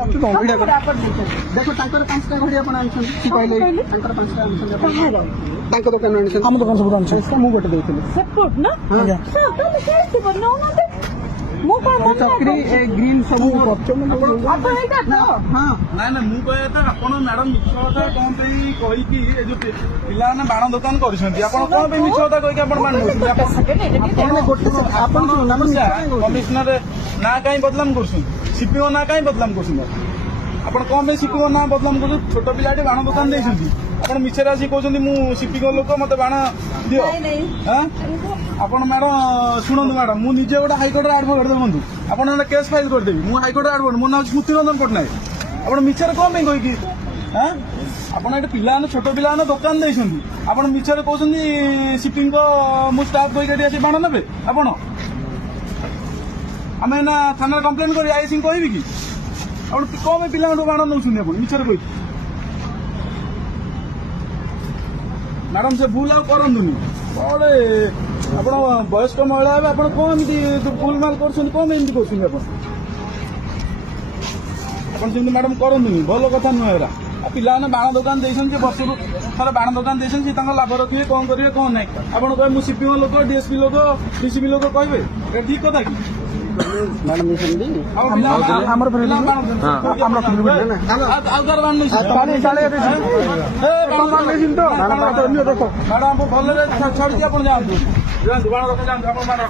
देखो तांकर 5टा घड़ी आपण आनछन की कहले तांकर 5टा आनछन तांकर दुकान आनछन हम दुकान सब आनछन इसका मु गोटे देथिले सपोर्ट ना सब तो केस बनो ना मु का मन चक्री ए ग्रीन सब करछो अब हेटा तो हां ना ना मु कहे त आपण मैडम मिछ कथा कोन पे कहि कि ए जो पिला ने बाण दुकान करछंती आपण कोन पे मिछ कथा कहि कि आपण बाण आपण गोटे आपण कमिश्नर ना काई बदलाम करछन सीपीओ ना काई बदलाम करछन आपण कोन पे सीपीओ ना बदलाम कर छोट पिलाटे बाण दुकान देछंती आपण मिछ रासी कहउछंती मु सीपीओ लोक मते बाण दियो हां आपण मैडम शुणु मैडम मु निजे गोटे हाईकोर्ट एडवोकेट देखु आप केस फाइल करदेवी मु हाईकोर्ट एडवोकेट मो ना स्मृति रंजन पट्टनायक आप मिछर कौन पे कही हाँ आपड़ पिला छोट पिला दुकान देती आप मिछर कहते सिपिंग मु स्टाफ कही आसी बाण ने आप आम ना थाना कम्प्लेन कर आईसी कहि कि आप कौन पिला बाण नौ मिछर कही मैडम से भूल आउ करनी कौन ଆପଣ ବୟସ୍କ ମହିଳା ହେବେ ଆପଣ କଣ ଏମିତି ଭୁଲ ମାଲ କରୁଛନ୍ତି କଣ ଏମିତି କରୁଛନ୍ତି ଆପଣ ସେମିତି ମ୍ୟାଡାମ କରନ୍ତୁନି ଭଲ କଥା ନୁହେଁ ଏରା ଆଉ ପିଲାମାନେ ବାଣ ଦୋକାନ ଦେଇଛନ୍ତି ଯେ ବର୍ଷକୁ ଥରେ ବାଣ ଦୋକାନ ଦେଇଛନ୍ତି ସେ ତାଙ୍କ ଲାଭ ରଖିବେ କଣ କରିବେ କଣ ନାହିଁ ଆପଣ କହିବେ ମୁଁ ସିପିଓ ଲୋକ ଡିଏସପି ଲୋକ ଡିସିପି ଲୋକ କହିବେ ଏଟା ଠିକ କଥା କି मैडम देखो मैडम भले छाड़ी आप जातु बाण रख जातु बाण